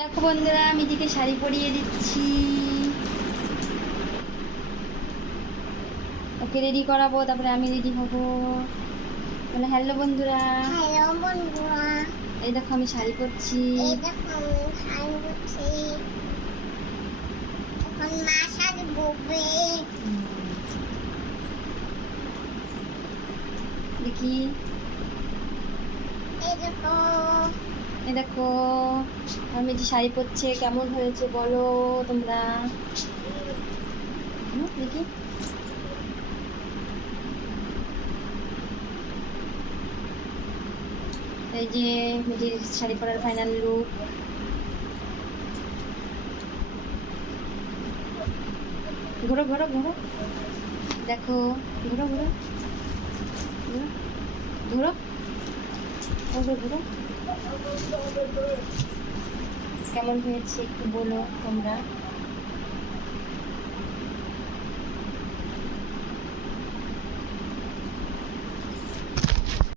দেখো বন্ধুরা, আমি দিকে শাড়ি পরিয়ে দিচ্ছি, ওকে রেডি করাবো, তারপরে আমি রেডি হবো। বলে হ্যালো বন্ধুরা। হ্যালো বন্ধুরা, এই দেখো আমি শাড়ি পরছি। এই দেখো আমি শাড়ি পরছি। এখন মা শাড়ি পরবে। দেখি, এই দেখো, এই দেখো আমি যে শাড়ি পরছে, কেমন হয়েছে বলো তোমরা। দেখি, এই যে মিটির শাড়ি পরার ফাইনাল লুক। ঘোরো ঘোরো ঘোরো, দেখো, ঘোরো ঘোরো ঘোরো ঘোরো ঘোরো ঘোরো। কেমন হয়েছে একটু বলো তোমরা।